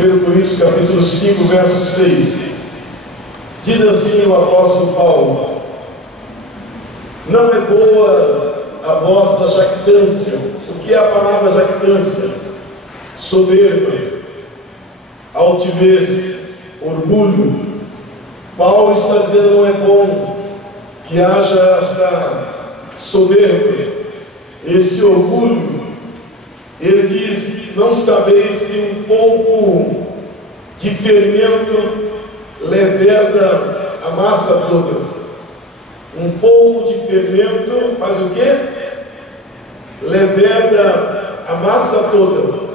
1 Coríntios capítulo 5, verso 6. Diz assim o apóstolo Paulo: não é boa a vossa jactância. O que é a palavra jactância? Soberba, altivez, orgulho. Paulo está dizendo: não é bom que haja essa soberba, esse orgulho. Ele diz: não sabeis que um pouco de fermento leverda a massa toda. Um pouco de fermento faz o quê? Leverda a massa toda.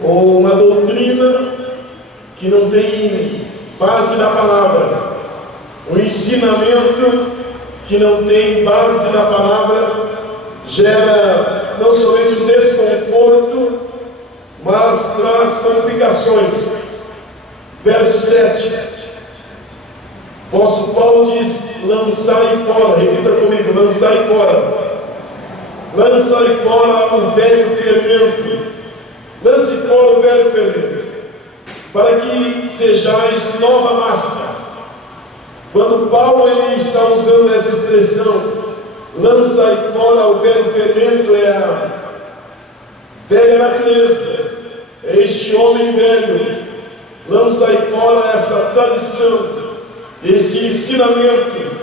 Ou uma doutrina que não tem base na palavra, um ensinamento que não tem base na palavra, gera não somente um desconforto, mas traz complicações. Verso 7. O apóstolo Paulo diz: lançai fora, repita comigo, lançai fora. Lançai fora o velho fermento. Lance fora o velho fermento, para que sejais nova massa. Quando Paulo ele está usando essa expressão, lançai fora o velho fermento, é a velha natureza, é este homem velho. Lançai fora essa tradição, esse ensinamento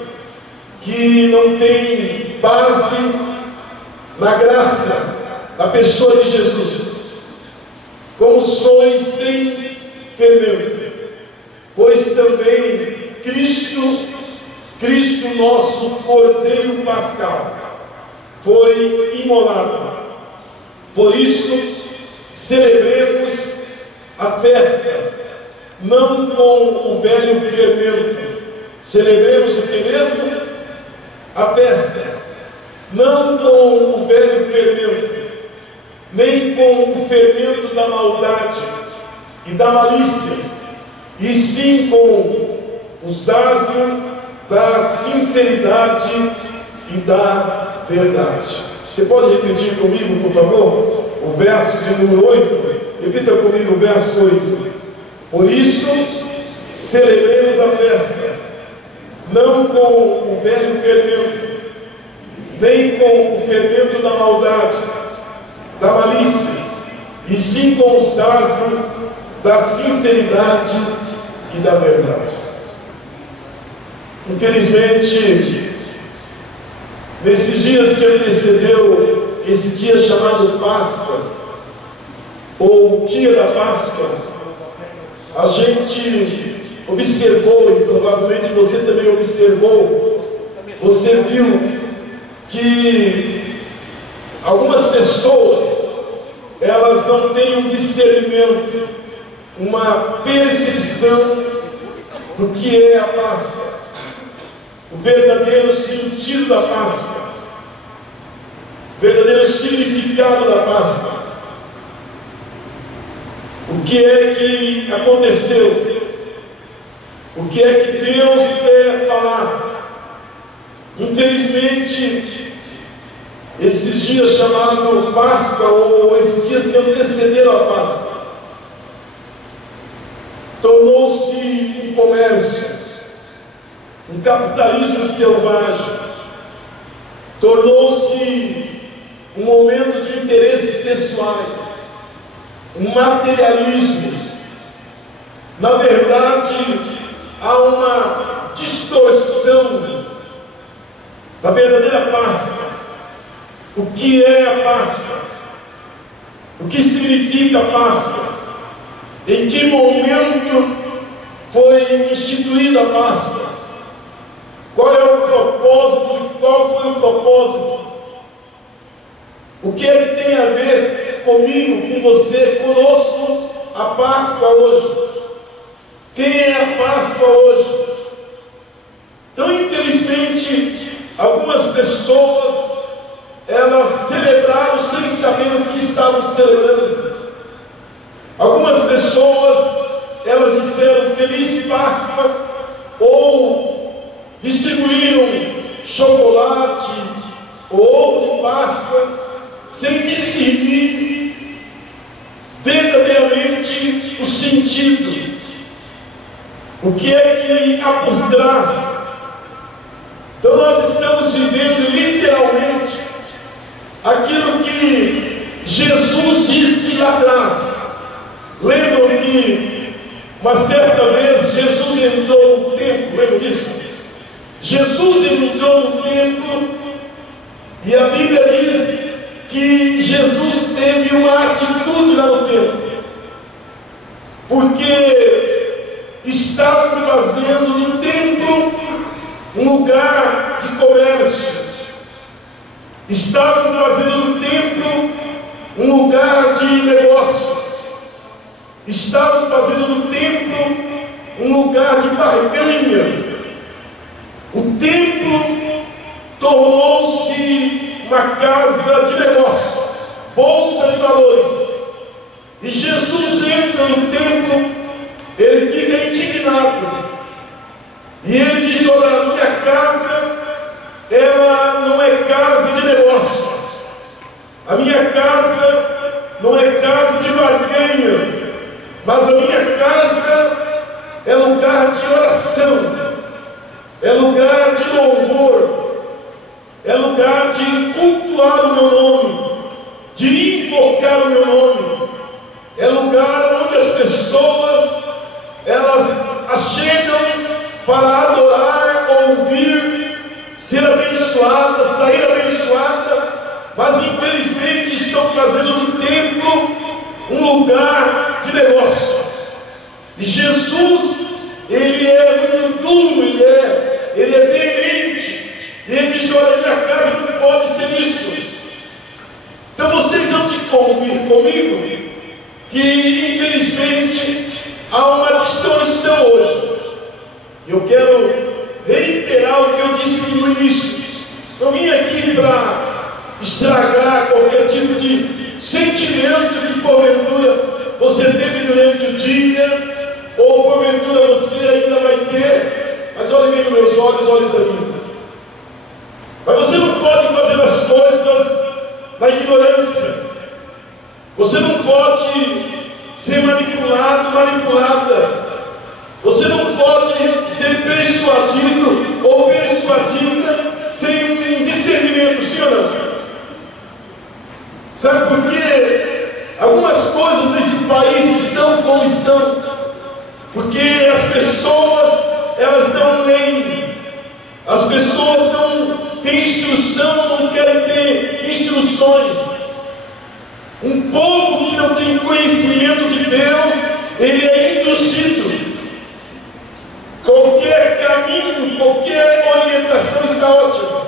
que não tem base na graça, na pessoa de Jesus. Como sois sem fermento, pois também Cristo nosso Cordeiro Pascal foi imolado. Por isso celebremos a festa, não com o velho fermento. Celebremos o que mesmo? A festa, não com o velho fermento, nem com o fermento da maldade e da malícia, e sim com os asmos da sinceridade e da verdade. Você pode repetir comigo, por favor, o verso de número 8? Repita comigo o verso 8. Por isso, celebremos a festa, não com o velho fermento, nem com o fermento da maldade, da malícia, e sim com os asmos da sinceridade e da verdade. Infelizmente, nesses dias que antecedeu esse dia chamado Páscoa, ou dia da Páscoa, a gente observou, e provavelmente você também observou, você viu que algumas pessoas, elas não têm um discernimento, uma percepção do que é a Páscoa, o verdadeiro sentido da Páscoa, o verdadeiro significado da Páscoa. O que é que aconteceu? O que é que Deus quer falar? Infelizmente, esses dias chamados Páscoa, ou esses dias que antecederam a Páscoa, tornou-se um comércio, um capitalismo selvagem, tornou-se um momento de interesses pessoais, um materialismo. Na verdade, há uma distorção da verdadeira Páscoa. O que é a Páscoa? O que significa a Páscoa? Em que momento foi instituída a Páscoa? Qual é o propósito? Qual foi o propósito? O que é que tem a ver comigo, com você, conosco, a Páscoa hoje? Quem é a Páscoa hoje? Então, infelizmente, algumas pessoas, elas celebraram sem saber o que estavam celebrando. Algumas pessoas, elas disseram Feliz Páscoa, ou distribuíram chocolate ou ovo de Páscoa, sem discernir verdadeiramente sentido. O que é que há por trás? Então nós estamos vivendo literalmente aquilo que Jesus disse lá atrás. Lembram que uma certa vez Jesus entrou no templo, lembram disso? Jesus entrou no templo e a Bíblia diz que Jesus teve uma atitude lá no templo, porque estavam fazendo no templo um lugar de comércio, estavam fazendo no templo um lugar de negócio, estavam fazendo no templo um lugar de barganha. O templo tornou-se uma casa de negócio, bolsa de valores. E Jesus entra no templo, ele fica indignado. E ele diz: olha, a minha casa, ela não é casa de negócio. A minha casa não é casa de barganha, mas a minha casa é lugar de oração, é lugar de louvor, é lugar de cultuar o meu nome, de invocar o meu nome, é lugar onde as pessoas, elas chegam para adorar, ouvir, ser abençoada, sair abençoada, mas infelizmente estão fazendo do templo um lugar de negócio. E Jesus, ele é muito duro, ele é veemente, e ele diz: olha, minha casa não pode ser isso. Então vocês vão te convir comigo que infelizmente há uma distorção hoje. Eu quero reiterar o que eu disse no início. Não vim aqui para estragar qualquer tipo de sentimento que porventura você teve durante o dia, ou porventura você ainda vai ter. Mas olhe bem nos meus olhos, olhe para mim. Mas você não pode fazer as coisas na ignorância. Você não pode ser manipulado, manipulada. Você não pode ser persuadido ou persuadida sem um discernimento, sim ou não? Sabe por quê? Algumas coisas nesse país estão como estão, porque as pessoas, elas não leem, as pessoas não têm instrução, não querem ter instruções. Um povo que não tem conhecimento de Deus, ele é induzido. Qualquer caminho, qualquer orientação está ótima.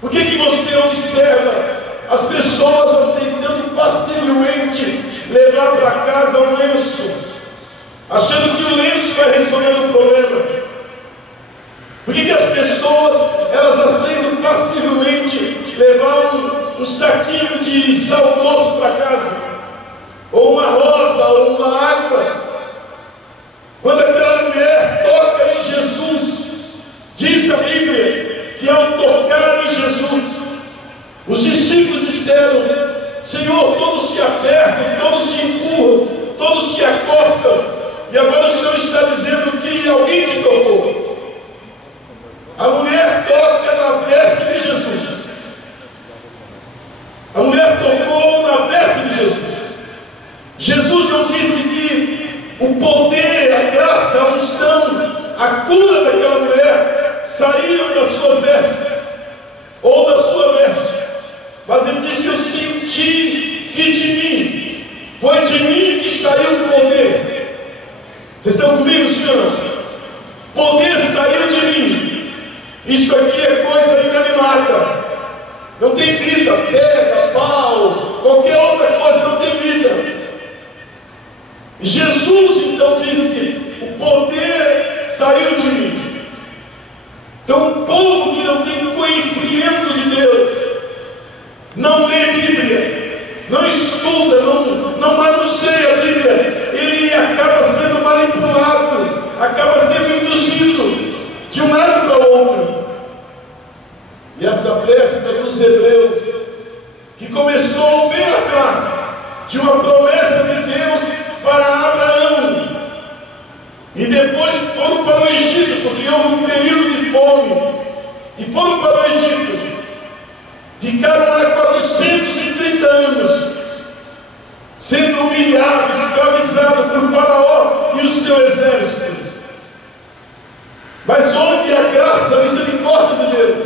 Por que você observa as pessoas aceitando passivelmente levar para casa um lenço, achando que o lenço vai resolver o problema? Por que as pessoas, elas aceitam passivelmente levar um saquinho de sal grosso para casa, ou uma rosa, ou uma água? Quando aquela mulher toca em Jesus, diz a Bíblia que ao tocar em Jesus, os discípulos disseram: Senhor, todos te apertam, todos te empurram, todos te acossam, e agora o Senhor está dizendo que alguém te tocou. A mulher toca na veste de Jesus. A mulher tocou na veste de Jesus. Jesus não disse que o poder, a graça, a unção, a cura daquela mulher saíram das suas vestes, ou da sua veste. Mas ele disse: eu senti que de mim, foi de mim que saiu o poder. Vocês estão comigo, senhor? Poder saiu de mim. Isso aqui é coisa inanimada, não tem vida. Pedra, pau, qualquer outra coisa não tem vida. Jesus então disse: o poder saiu de mim. Então um povo que não tem conhecimento de Deus, não lê Bíblia, não estuda, não manuseia a Bíblia, ele acaba sendo manipulado, acaba sendo induzido de um lado para o outro. E essa festa dos Hebreus, que começou bem atrás, de uma promessa de Deus para Abraão, foram para o Egito, ficaram lá 430 anos, sendo humilhados, escravizados por Faraó e o seu exército. Mas houve a graça, a misericórdia de Deus.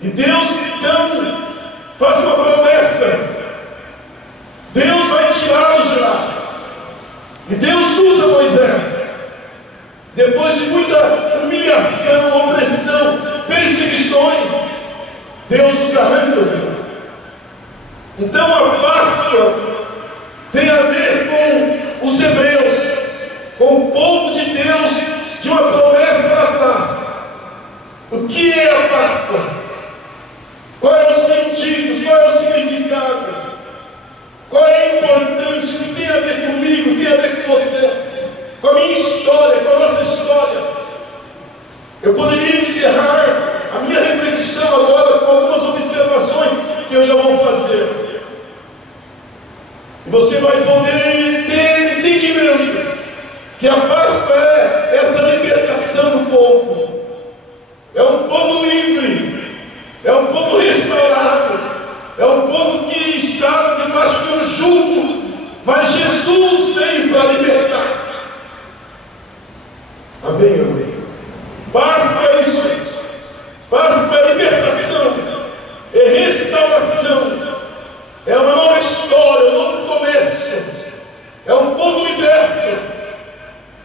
E Deus então faz uma promessa: Deus vai tirá-los de lá. E Deus usa Moisés. Depois de muita humilhação, opressão, perseguições, Deus os arranca. Então a Páscoa tem a ver com os hebreus, com o povo de Deus, de uma promessa lá atrás. O que é a Páscoa? Qual é o sentido? Qual é o significado? Qual é a importância? O que tem a ver comigo? Tem a ver com você? Com a minha história, com a nossa história? Eu poderia encerrar a minha reflexão agora com algumas observações que eu já vou fazer. E você vai poder ter entendimento que a Páscoa é essa libertação do povo. É um povo livre, é um povo restaurado, é um povo que estava debaixo de um jugo, mas Jesus veio para libertar. Amém, amém. Páscoa é isso. Páscoa é libertação, é restauração, é uma nova história, um novo começo, é um povo liberto.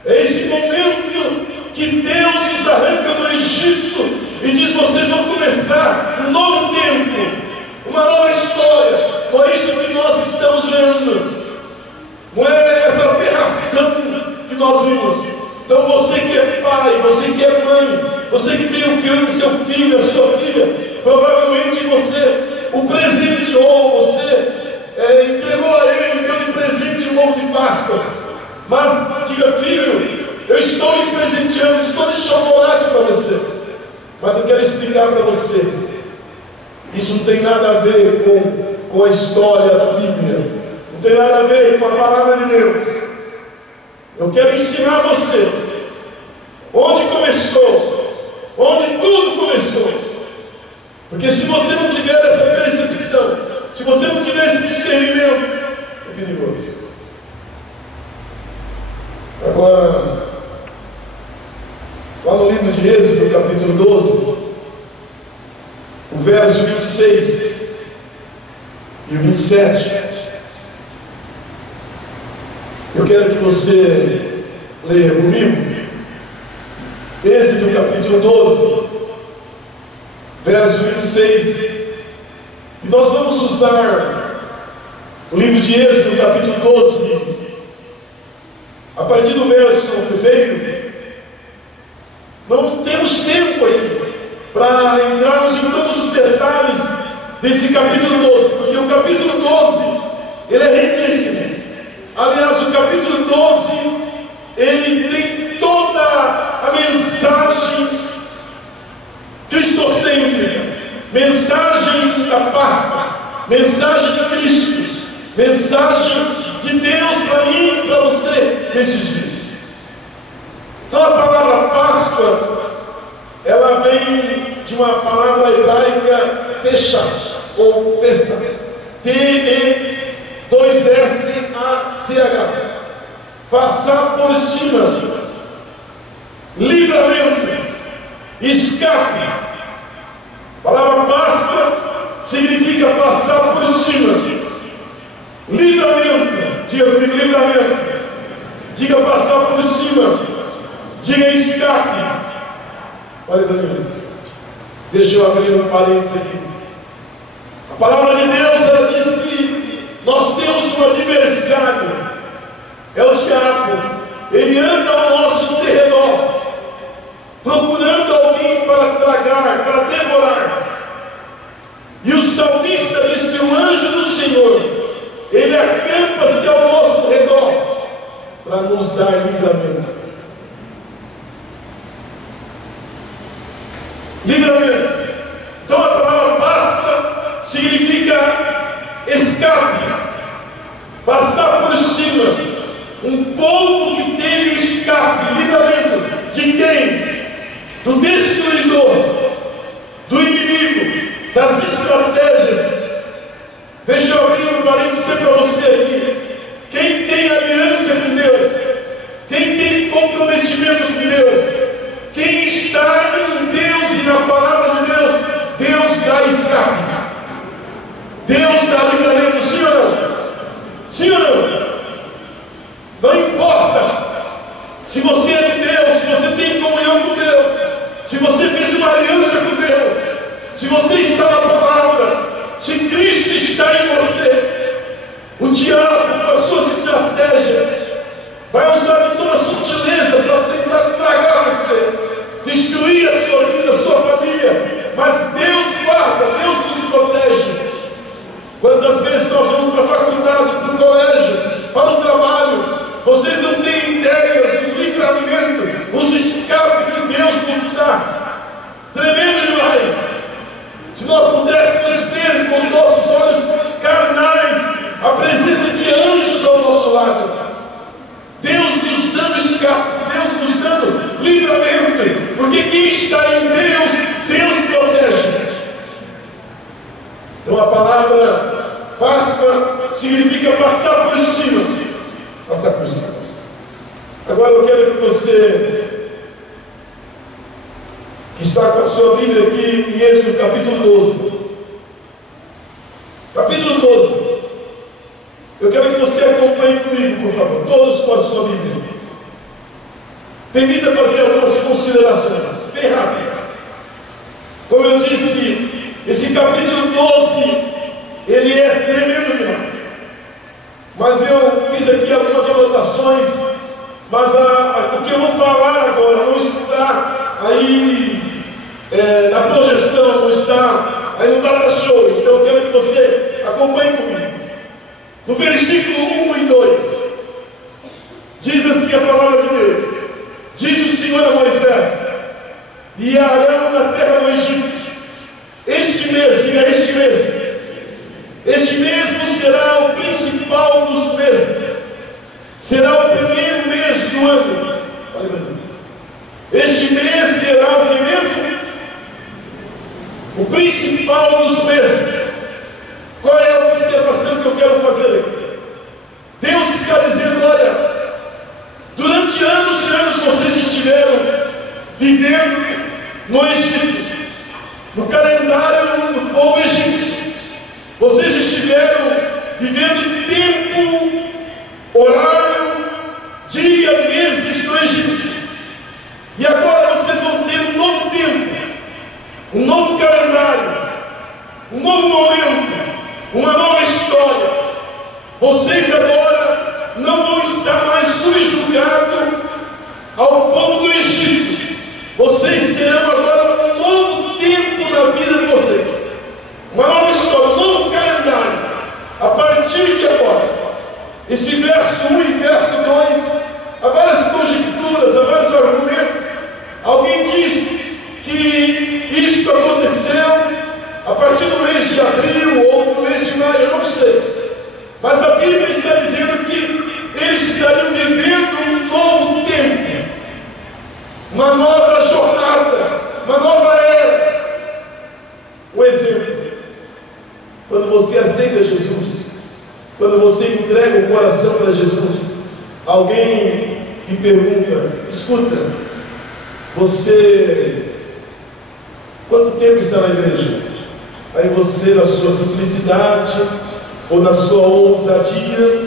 É esse momento que Deus os arranca do Egito e diz: vocês vão começar um novo tempo, uma nova história. Não é isso que nós estamos vendo, não é essa aberração que nós vimos. Então você que é pai, você que é mãe, você que tem o seu filho, a sua filha, provavelmente você o presenteou, você entregou a ele, deu de presente um ovo de Páscoa. Mas diga: filho, eu estou lhe presenteando, estou de chocolate para você. Mas eu quero explicar para você, isso não tem nada a ver com a história da Bíblia, não tem nada a ver com a palavra de Deus. Eu quero ensinar você onde começou, onde tudo começou. Porque se você não tiver essa percepção, se você não tiver esse discernimento, é perigoso. Agora, lá no livro de Êxodo, capítulo 12, o verso 26 e o 27, eu quero que você leia comigo. Êxodo capítulo 12, verso 26. E nós vamos usar o livro de Êxodo capítulo 12, a partir do verso 1. Não temos tempo aqui para entrarmos em todos os detalhes desse capítulo 12, porque o capítulo 12 ele é riquíssimo. Aliás, o capítulo 12, ele tem toda a mensagem cristocêntrica, mensagem da Páscoa, mensagem de Cristo, mensagem de Deus para mim e para você nesses dias. Então a palavra Páscoa, ela vem de uma palavra hebraica Pesach, ou Pesach, P-E-2-S-A-C-H, passar por cima, livramento, escape. A palavra Páscoa significa passar por cima, livramento. Diga comigo: livramento. Diga passar por cima. Diga escape. Olha para mim. Deixa eu abrir um parênteses aqui. A palavra de Deus, ela diz que nós temos um adversário, é o diabo. Ele anda ao nosso derredor, procurando alguém para tragar, para devorar. E o salmista diz que o anjo do Senhor, ele acampa-se ao nosso redor para nos dar livramento. Livramento. Então a palavra Páscoa significa escape, passar por cima. Um povo que teve escape, livramento. De quem? Do destruidor. das estratégias. Deixa eu abrir um parênteses para você aqui. Quem tem aliança com Deus, quem tem comprometimento com Deus, quem está em Deus e na palavra de Deus, Deus dá escape, Deus dá livramento, sim ou não? Sim ou não? Não importa se você é de Deus, se você tem comunhão com Deus, se você fez uma aliança com Deus, se você está na palavra, se Cristo está em você, o diabo, com as suas estratégias, vai usar de toda sutileza para tentar tragar você, destruir a sua vida, a sua família. Mas Deus guarda, Deus nos protege. Quantas vezes nós vamos para a faculdade, para o colégio, para o trabalho, vocês não têm ideias dos livramentos, os escapes que Deus nos dá. Tremendo demais. Se nós pudéssemos ver com os nossos olhos carnais a presença de anjos ao nosso lado, Deus nos dando escape, Deus nos dando livramento, porque quem está em Deus, Deus protege. Então a palavra Páscoa significa passar por cima. Passar por cima. Agora eu quero que você, que está com a sua Bíblia aqui em Êxodo capítulo 12. Capítulo 12. Eu quero que você acompanhe comigo, por favor, todos com a sua Bíblia. Permita fazer algumas considerações, bem rápido. Como eu disse, esse capítulo 12, ele é tremendo demais. Mas eu fiz aqui algumas anotações, mas o que eu vou falar agora não está aí na projeção, não está aí no data-show. Então eu quero que você acompanhe comigo. No versículo 1 e 2, diz assim a palavra de Deus: diz o Senhor a Moisés e a Arão na terra do Egito: este mês, diga este mês, este mesmo será o principal dos meses, será o primeiro mês do ano. Este mês será o primeiro, o principal dos meses. Qual é a observação que eu quero fazer aqui? Deus está dizendo: olha, durante anos e anos vocês estiveram vivendo no Egito, no calendário do povo egípcio. Vocês estiveram vivendo tempo, horário, dia, meses do Egito. E agora vocês vão ter um novo tempo, um novo calendário, um novo momento, uma nova história. Vocês agora não vão estar mais subjugados ao povo do Egito. Vocês terão agora um novo tempo na vida de vocês, uma nova história, um novo calendário. A partir de agora, esse verso 1 e verso 2, há várias conjecturas, há vários argumentos. Alguém diz que isto aconteceu a partir do mês de abril ou do mês de maio, eu não sei. Mas a Bíblia está dizendo que eles estariam vivendo um novo tempo, uma nova jornada, uma nova era. Um exemplo: quando você aceita Jesus, quando você entrega o coração para Jesus, alguém lhe pergunta: escuta, você quanto tempo está na igreja? Aí você, na sua simplicidade ou na sua ousadia,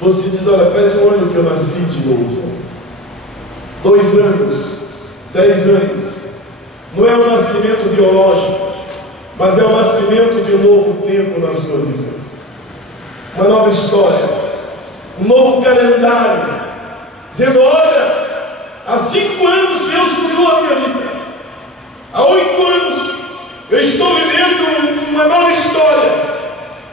você diz: olha, faz um ano que eu nasci de novo, 2 anos, 10 anos. Não é um nascimento biológico, mas é o nascimento de um novo tempo na sua vida, uma nova história, um novo calendário, dizendo: olha, há 5 anos Deus mudou a minha vida, há 8 anos eu estou vivendo uma nova história.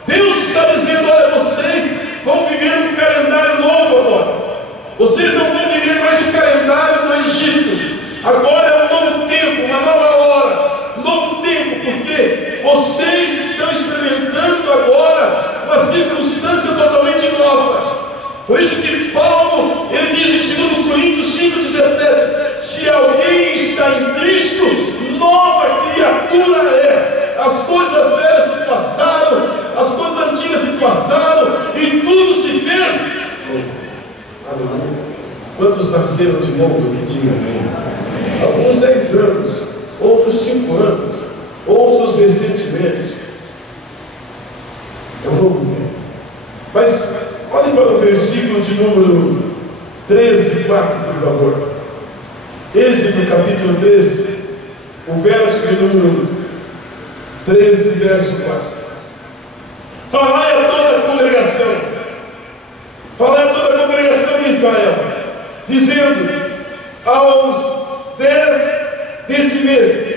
Deus está dizendo: olha, vocês vão viver um calendário novo agora. Vocês não vão viver mais o calendário do Egito. Agora é um novo tempo, uma nova hora, um novo tempo, porque vocês estão experimentando agora uma circunstância totalmente nova. Por isso que Paulo, ele diz em 2 Coríntios 5,17: se alguém está em Cristo, nova nasceram de novo, que diga amém. Alguns 10 anos, outros 5 anos, outros recentemente. É um novo tempo. Mas olhem para o versículo de número 13, 4, por favor. Êxodo capítulo 13, o verso de número 13, verso 4. Falai a toda a congregação, falai a toda a congregação de Israel, dizendo: aos 10 desse mês,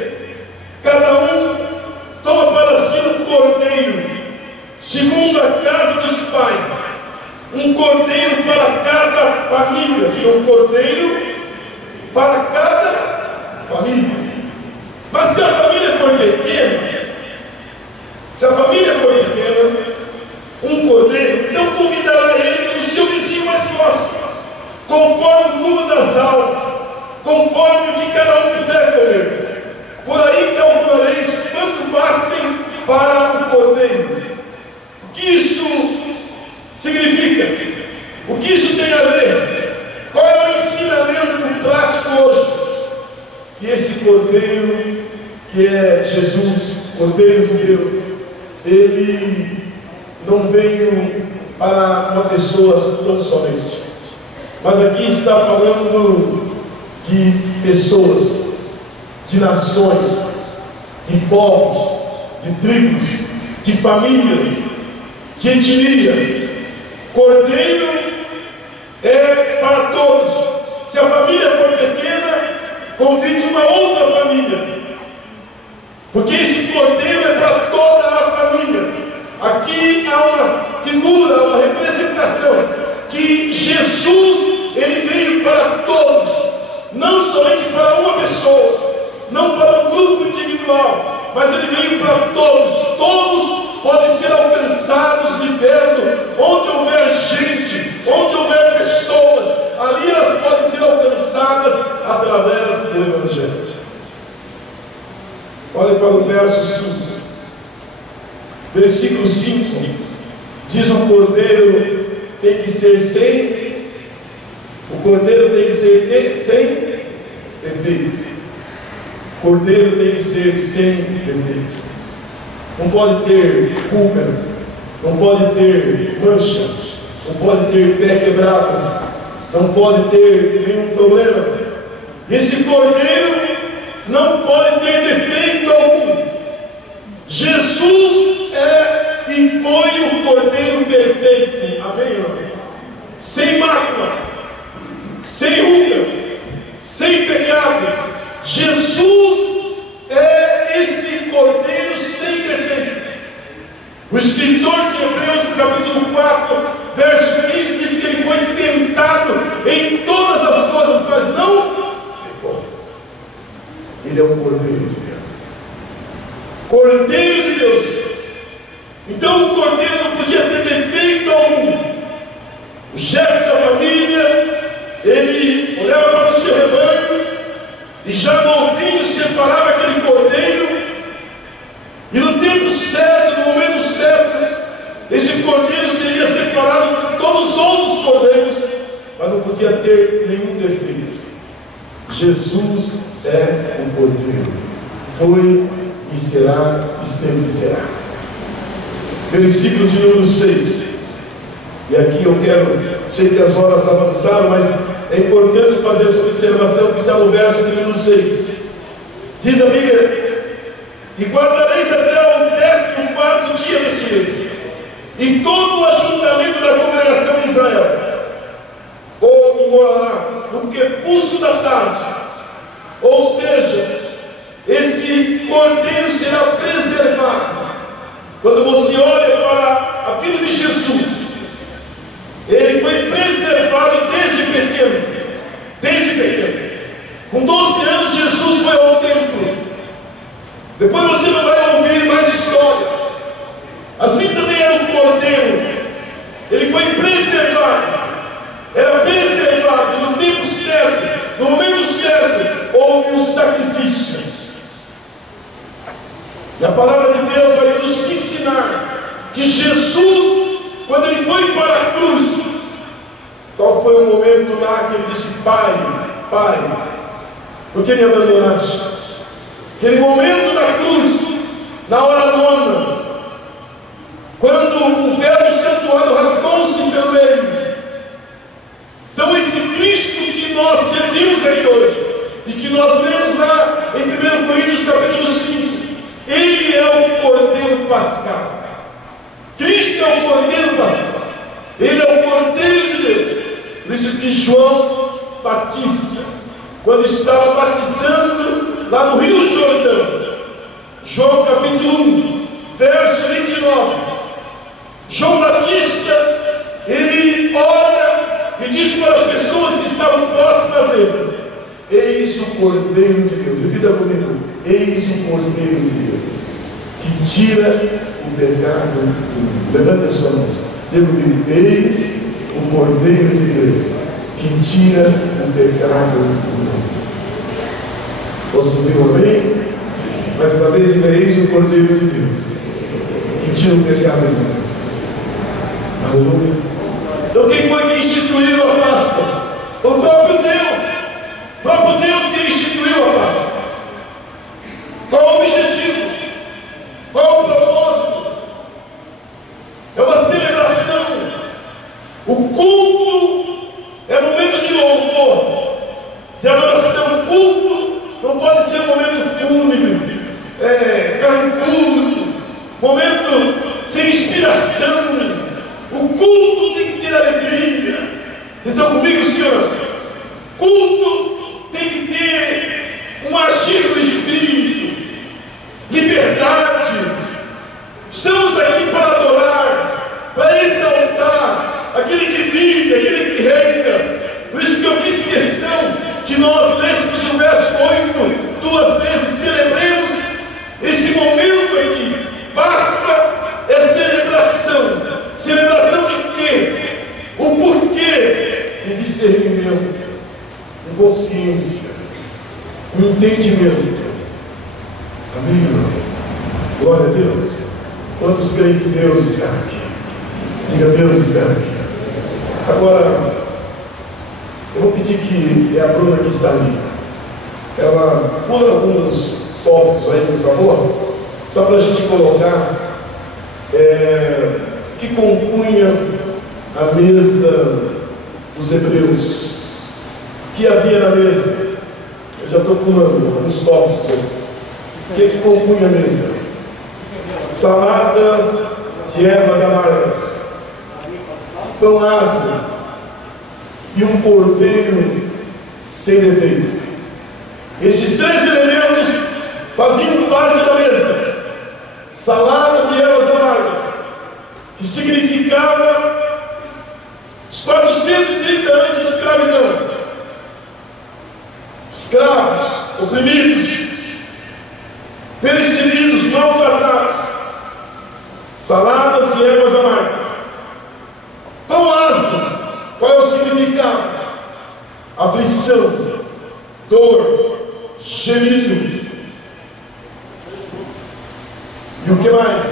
cada um toma para si um cordeiro, segundo a casa dos pais, um cordeiro para cada família, um cordeiro para cada família. Mas se a família for pequena, um cordeiro, então convidará ele o seu vizinho mais próximo, conforme o número das almas, conforme o que cada um puder comer. Por aí calculareis quanto bastem para o cordeiro. O que isso significa? O que isso tem a ver? Qual é o ensinamento prático hoje? Que esse cordeiro, que é Jesus, Cordeiro de Deus, ele não veio para uma pessoa tão somente, mas aqui está falando de pessoas, de nações, de povos, de tribos, de famílias, de etnia. Cordeiro é para todos. Se a família for pequena, convide uma outra família, porque esse cordeiro é para toda a família. Aqui há uma figura, uma representação que Jesus, ele veio para todos, não somente para uma pessoa, não para um grupo individual, mas ele veio para todos. Todos podem ser alcançados de perto. Onde houver gente, onde houver pessoas, ali elas podem ser alcançadas através do Evangelho. Olha para o verso 5. Versículo 5, diz: o cordeiro tem que ser sem, o cordeiro tem que ser sem defeito. O cordeiro tem que ser sem defeito. Não pode ter pulga, não pode ter mancha, não pode ter pé quebrado, não pode ter nenhum problema. Esse cordeiro não pode ter defeito algum. Jesus é e foi o cordeiro perfeito. Amém, amém? Sem mácula, sem ruga, sem pecado. Jesus é esse cordeiro sem defeito. O escritor de Hebreus, no capítulo 4, verso 15, diz que ele foi tentado em todas as coisas, mas não pecou. Ele é um cordeiro de Deus. Cordeiro de Deus. Então o cordeiro não podia ter defeito algum. O chefe da família, ele olhava para o seu rebanho e já novinho separava aquele cordeiro, e no tempo certo, no momento certo, esse cordeiro seria separado de todos os outros cordeiros, mas não podia ter nenhum defeito. Jesus é o cordeiro, foi e será e sempre será. Versículo de número 6. E aqui eu quero, sei que as horas avançaram, mas é importante fazer essa observação que está no verso de número 6. Diz a Bíblia: e guardareis até o 14º dia deste mês, e todo o ajuntamento da congregação de Israel ou morará no crepúsculo da tarde. Ou seja, esse cordeiro será preservado. Quando você olha para a vida de Jesus, ele foi preservado desde pequeno. Desde pequeno. Com 12 anos, Jesus foi ao templo. Depois você não vai ouvir mais história. Assim também era o cordeiro. Ele foi preservado. Era preservado no tempo certo, no momento certo. Houve um sacrifício. E a palavra de Deus vai nos ensinar que Jesus, quando ele foi para a cruz, qual foi o momento lá que ele disse: Pai, Pai, por que me abandonaste? Aquele momento da cruz, na hora nona, quando o véu do santuário rasgou-se pelo meio. Então esse Cristo que nós servimos aqui hoje, e que nós lemos lá em 1 Coríntios capítulo 5, Ele é o Cordeiro Pascal. Cristo é o Cordeiro Pascal. Ele é o Cordeiro de Deus. Por isso que João Batista, quando estava batizando lá no Rio Jordão, João capítulo 1, verso 29, João Batista, ele ora e diz para as pessoas que estavam próximas dele: Eis o Cordeiro de Deus. Repita comigo: Eis o Cordeiro de Deus, que tira o pecado do mundo. Levanta a sua mão. Diga comigo: Eis o Cordeiro de Deus, que tira o pecado do mundo. Posso ouvir um amém? Mais uma vez, diga: Eis o Cordeiro de Deus, que tira o pecado do mundo. Aleluia. Então quem foi que instituiu a Páscoa? O próprio Deus. O próprio Deus que instituiu a Páscoa. Qual o objetivo? Qual o propósito? É uma celebração. O culto é momento de louvor, de adoração. O culto não pode ser um momento fúnebre, carrancudo, momento sem inspiração. O culto tem que ter alegria. Vocês estão comigo, senhor? Culto tem que ter um agir do Espírito, liberdade. Estamos aqui para adorar, para exaltar aquele que vive, aquele que reina. Por isso que eu fiz questão que nós lêssemos o verso 8 duas vezes. Celebremos esse momento aqui. Páscoa é celebração. Celebração de quê? O porquê? De discernimento, com consciência, com entendimento. Amém, irmão? Glória a Deus. Quantos creem que Deus está aqui? Diga: Deus está aqui. Agora, eu vou pedir que a Bruna que está ali, ela pula alguns tópicos aí, por favor, só para a gente colocar que compunha a mesa dos hebreus. O que havia na mesa? Eu já estou pulando alguns tópicos aí. O que compunha a mesa? Saladas de ervas amargas, pão ácido e um cordeiro sem defeito. Esses três elementos faziam parte da mesa. Salada de ervas amargas, que significava os 430 anos de escravidão. Escravos, oprimidos, perseguidos, maltratados. Saladas de ervas amargas. Pão ácido, qual é o significado? Aflição, dor, gemido. E o que mais?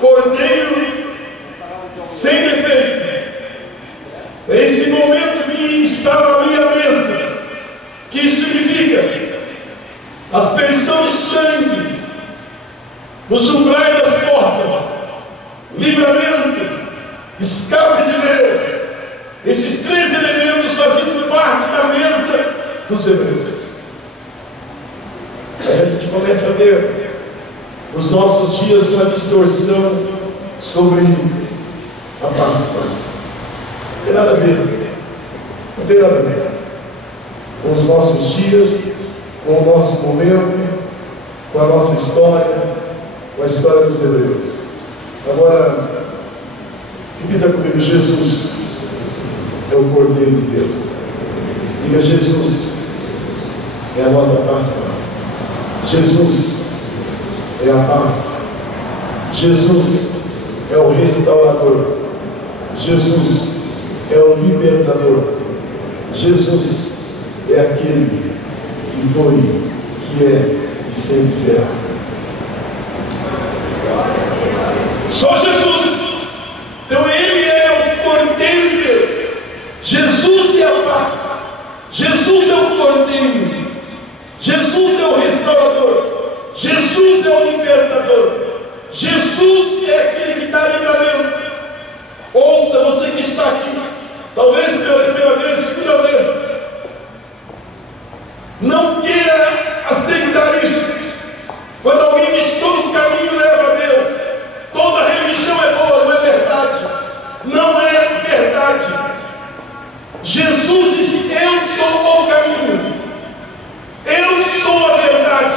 Cordeiro sem defeito. Esse momento que estava ali à mesa, que significa aspersão de sangue nos umbrais das portas, livramento, escape de Deus. Esses três elementos faziam parte da mesa dos hebreus. Aí a gente começa a ver os nossos dias uma distorção sobre a Páscoa. Não tem nada a ver. Não tem nada a ver com os nossos dias, com o nosso momento, com a nossa história, com a história dos hebreus. Agora, repita comigo: Jesus é o Cordeiro de Deus. Diga: Jesus é a nossa Páscoa. Jesus é a paz. Jesus é o restaurador. Jesus é o libertador. Jesus é aquele que foi, que é e sempre será. Só Jesus. Então Ele é o Cordeiro de Deus. Jesus é Jesus é o Cordeiro, Jesus é o Restaurador, Jesus é o Libertador, Jesus é aquele que dá livramento. Ouça, você que está aqui, talvez pela primeira vez, segunda vez, não queira aceitar isso. Quando alguém diz todo caminho leva a Deus, toda religião é boa, não é verdade. Não é verdade. Jesus disse: eu sou o caminho, eu sou a verdade,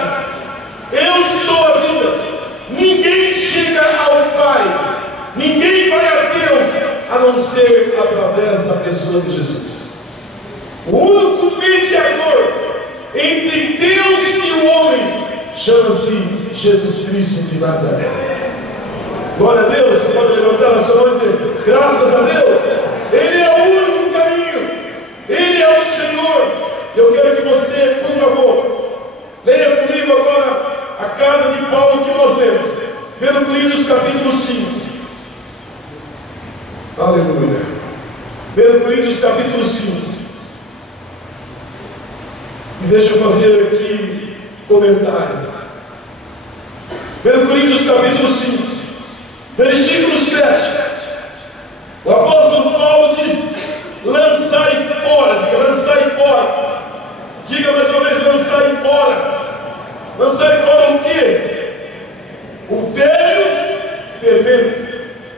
eu sou a vida. Ninguém chega ao Pai, ninguém vai a Deus a não ser através da pessoa de Jesus. O único mediador entre Deus e o homem chama-se Jesus Cristo de Nazaré. Glória a Deus. Você pode levantar a sua mão e dizer: graças a Deus, Ele é o único caminho, Ele é o Senhor. Eu quero que você, por favor, leia comigo agora a carta de Paulo que nós lemos, 1 Coríntios capítulo 5. Aleluia. 1 Coríntios capítulo 5. E deixa eu fazer aqui comentário. 1 Coríntios capítulo 5, versículo 7. O apóstolo Paulo diz: lançai fora. Diga: lançai fora. Diga mais uma vez: lançai fora. Lançai fora o quê? O velho fermento.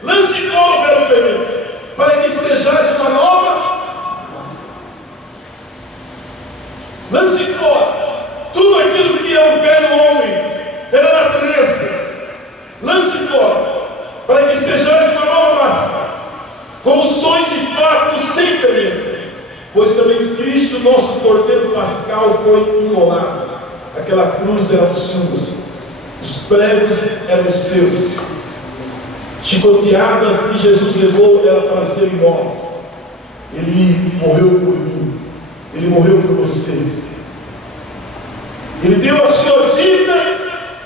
Lance fora o velho fermento, para que sejais uma nova massa. Lance fora tudo aquilo que é o velho homem, pela natureza. Lance fora, para que sejais uma nova massa, como sois de fato sem fermento. Pois também Cristo, nosso Cordeiro Pascal, foi imolado. Aquela cruz era sua, os pregos eram seus, chicoteadas que Jesus levou era para serem nós. Ele morreu por mim, Ele morreu por vocês, Ele deu a sua vida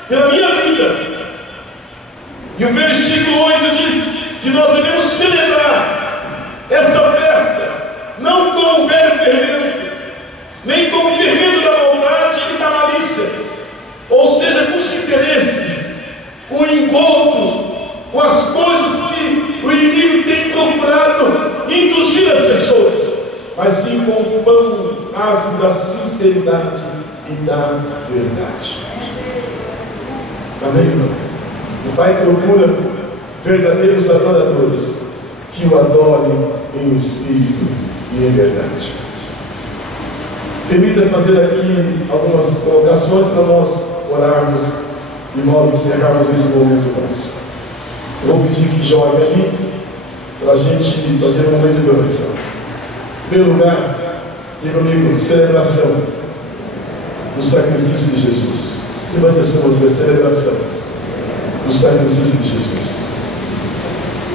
pela minha vida. E o versículo 8 diz que nós devemos celebrar esta festa não com o velho fermento, nem com o fermento da maldade e da malícia, ou seja, com os interesses, com o engodo, com as coisas que o inimigo tem procurado induzir as pessoas, mas sim com o pão ácido da sinceridade e da verdade. Amém, irmão? O Pai procura verdadeiros adoradores que o adorem em espírito e em verdade. Permita fazer aqui algumas colocações para nós orarmos e nós encerrarmos esse momento nosso. Eu vou pedir que jogue ali para a gente fazer um momento de oração. Em primeiro lugar, diga comigo: celebração do sacrifício de Jesus. Levante a sua mão e diga: celebração do sacrifício de Jesus.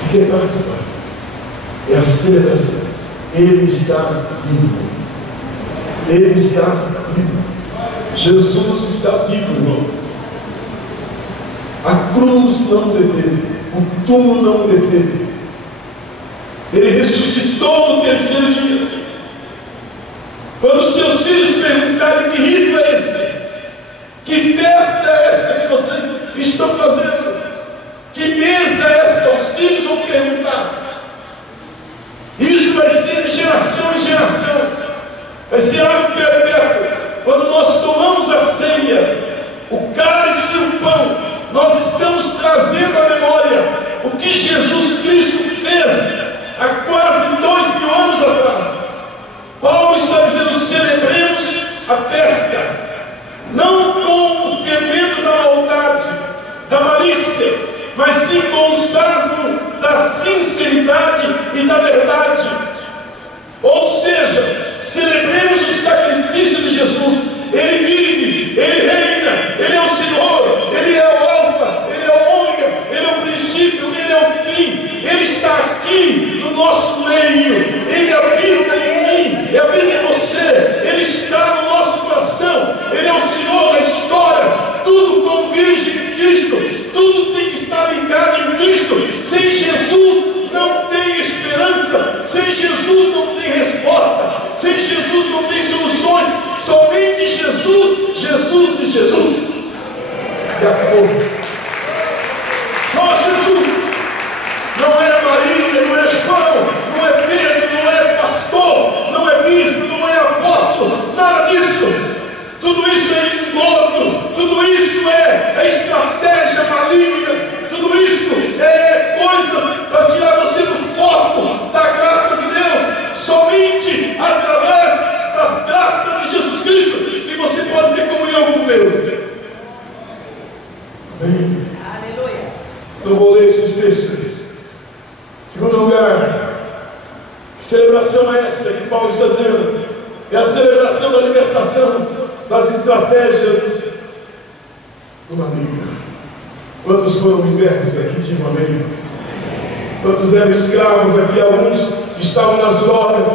O que é mais, Pai? É a celebração. Ele está vivo. Ele está vivo. Jesus está vivo, irmão. A cruz não deteve, o túmulo não deteve. Ele ressuscitou no terceiro dia. Quando seus filhos perguntarem: que rito é esse? Que festa é esta que vocês estão fazendo? Que mesa é esta? Os filhos vão perguntar. Isso vai ser de geração em geração. Vai ser algo perpétuo. Quando nós tomamos a ceia, o cálice e o pão, nós estamos trazendo à memória o que Jesus Cristo fez há quase 2000 anos atrás. Paulo está dizendo: celebremos a festa, Só Jesus. Não é Maria, não é João, não é Pedro, não é pastor, não é bispo, não é apóstolo, nada disso. Tudo isso é engodo, tudo isso é estratégia maligna, tudo isso é coisas para tirar você do foco da graça de Deus. Somente através das graças de Jesus Cristo que você pode ter comunhão com Deus. Amém. Aleluia. Eu vou ler esses textos. Segundo lugar, que celebração é essa que Paulo está dizendo? É a celebração da libertação das estratégias do maligno. Quantos foram libertos aqui? Digam amém. Quantos eram escravos aqui? Alguns estavam nas drogas,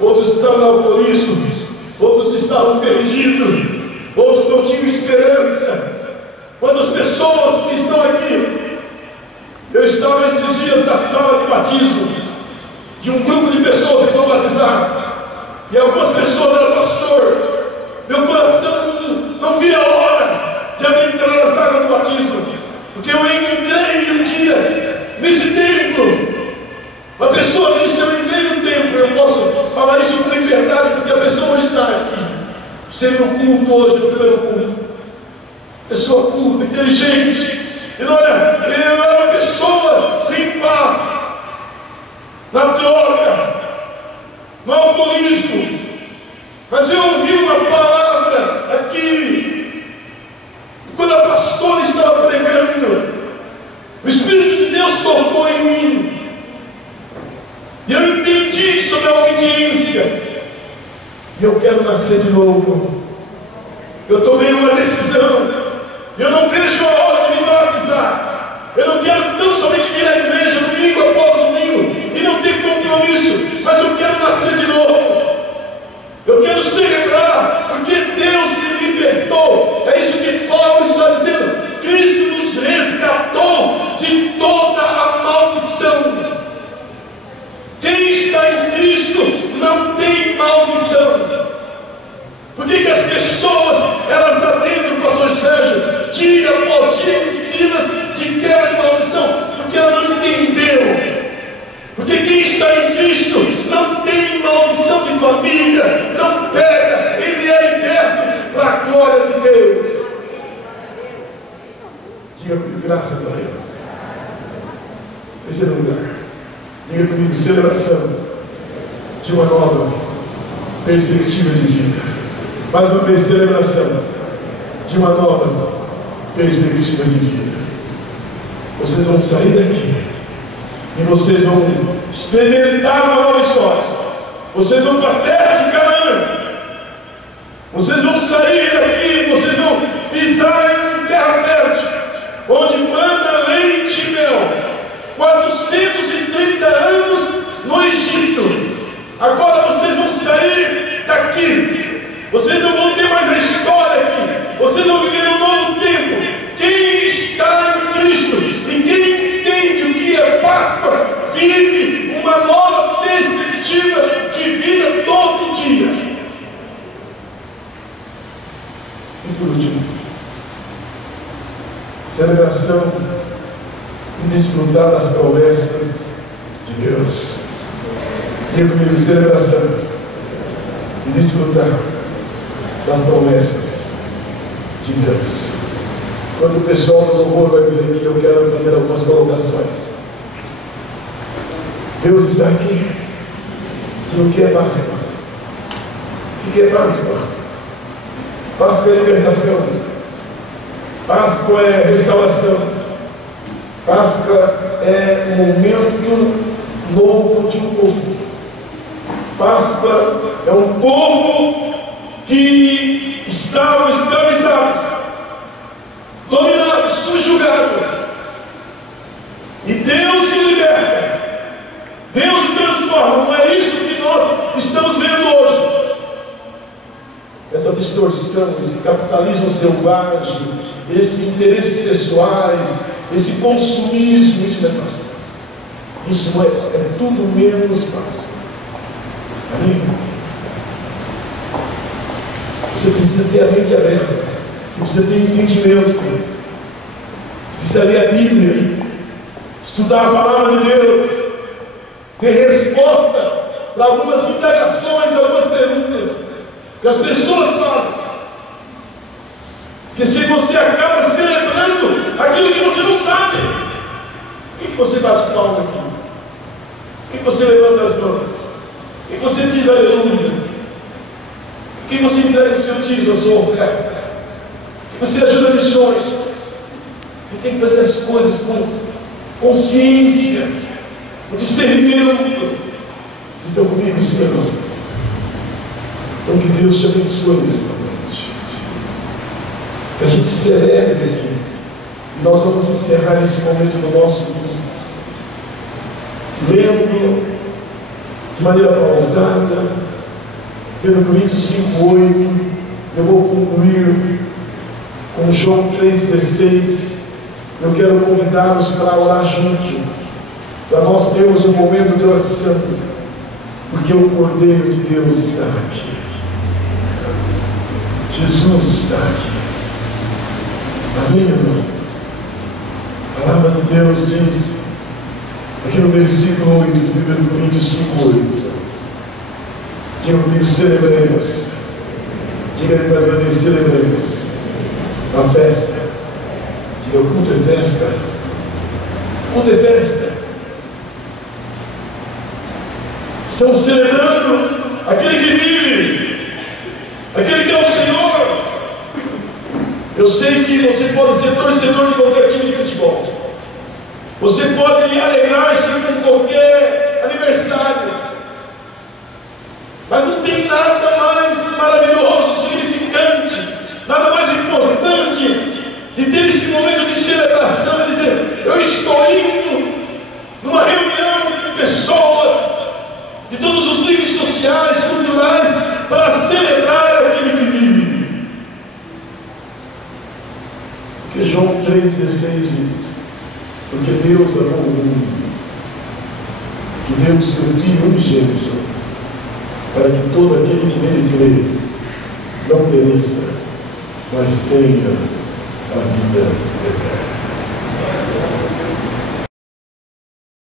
outros estavam no alcoolismo, outros estavam perdidos, outros não tinham esperança. Quantas pessoas que estão aqui? Eu estava esses dias na sala de batismo de um grupo de pessoas que vão batizar, e algumas pessoas eram pastor. Meu coração não via a hora de adentrar as águas do batismo, porque eu entrei um dia nesse templo. Uma pessoa disse: eu entrei no templo. Eu posso falar isso com liberdade, porque a pessoa hoje está aqui, esteve no culto hoje, no primeiro culto. Pessoa culta, inteligente. E olha, eu era uma pessoa sem paz, na droga, no alcoolismo. Mas eu ouvi uma palavra aqui, e quando a pastora estava pregando, o Espírito de Deus tocou em mim, e eu entendi sobre a obediência, e eu quero nascer de novo. Eu tomei uma decisão, eu não vejo a hora de me batizar. Eu não quero tão somente vir à igreja domingo após domingo e não ter compromisso, mas eu quero nascer de novo. Eu quero celebrar, porque Deus me libertou. É isso que Paulo está dizendo. Cristo nos resgatou de toda a maldição. Quem está em Cristo não tem maldição. Por que as pessoas, elas adentram o pastor Sérgio, dia após dia, de quebra de maldição? Porque ela não entendeu. Porque quem está em Cristo não tem maldição de família, não pega, ele é liberto para a glória de Deus. Diga comigo, graças a Deus. Terceiro lugar, diga comigo, celebração de uma nova perspectiva de vida. Mais uma vez, celebração de uma nova perspectiva de vida. Vocês vão sair daqui e vocês vão experimentar uma nova história. Vocês vão para a terra de Canaã. Vocês vão sair daqui, vocês vão pisar em terra fértil, onde manda leite e mel. 430 anos no Egito. Agora vocês vão sair daqui. Vocês não vão ter mais a história aqui. Vocês vão viver um novo tempo. Quem está em Cristo e quem entende o que é Páscoa, vive uma nova perspectiva de vida todo dia. E por último, celebração e desfrutar das promessas de Deus. Diga comigo, celebração e desfrutar das promessas de Deus. Quando o pessoal do louvor vai vir aqui, eu quero fazer algumas colocações. Deus está aqui. E o que é Páscoa? O que é Páscoa? Páscoa é libertação. Páscoa é restauração. Páscoa é um momento novo de um povo. Páscoa é um povo que estavam escravizados, dominados, subjugados, e Deus o liberta, Deus o transforma. Não é isso que nós estamos vendo hoje. Essa distorção, esse capitalismo selvagem, esses interesses pessoais, esse consumismo, isso não é Páscoa. Isso é tudo menos Páscoa. Amém? Você precisa ter a mente aberta, você precisa ter entendimento. precisa ler a Bíblia, estudar a palavra de Deus, ter resposta para algumas indagações, algumas perguntas que as pessoas fazem. Porque se você acaba celebrando aquilo que você não sabe, por que você bate palma aqui? Por que você levanta as mãos? Por que você diz aleluia? Por que você entrega o seu dízimo, a sua oferta? Por que você ajuda missões? E tem que fazer as coisas com consciência, com discernimento. Vocês estão comigo, Senhor? Então que Deus te abençoe nesta noite. Que a gente celebre aqui. E nós vamos encerrar esse momento do nosso culto lendo de maneira pausada, pelo Coríntios 5:8. Eu vou concluir com João 3,16. Eu quero convidá-los para orar junto, para nós termos um momento de oração, porque o Cordeiro de Deus está aqui. Jesus está aqui. Amém, irmão? A palavra de Deus diz, aqui no versículo 8 de 1 Coríntios 5:8. Diga comigo, celebremos. Diga mais uma vez, celebremos a festa. Diga, o culto é festa. O culto é festa. Estamos celebrando aquele que vive, aquele que é o Senhor. Eu sei que você pode ser torcedor de qualquer time de futebol. Você pode alegrar-se com qualquer aniversário. Mas não tem nada mais maravilhoso, significante, nada mais importante de ter esse momento de celebração e dizer: eu estou indo numa reunião com pessoas de todos os níveis sociais, culturais, para celebrar aquele que vive. Porque João 3,16 diz: porque Deus amou o mundo, que deu o seu Filho unigênito, para que todo aquele que nele crê não pereça, mas tenha a vida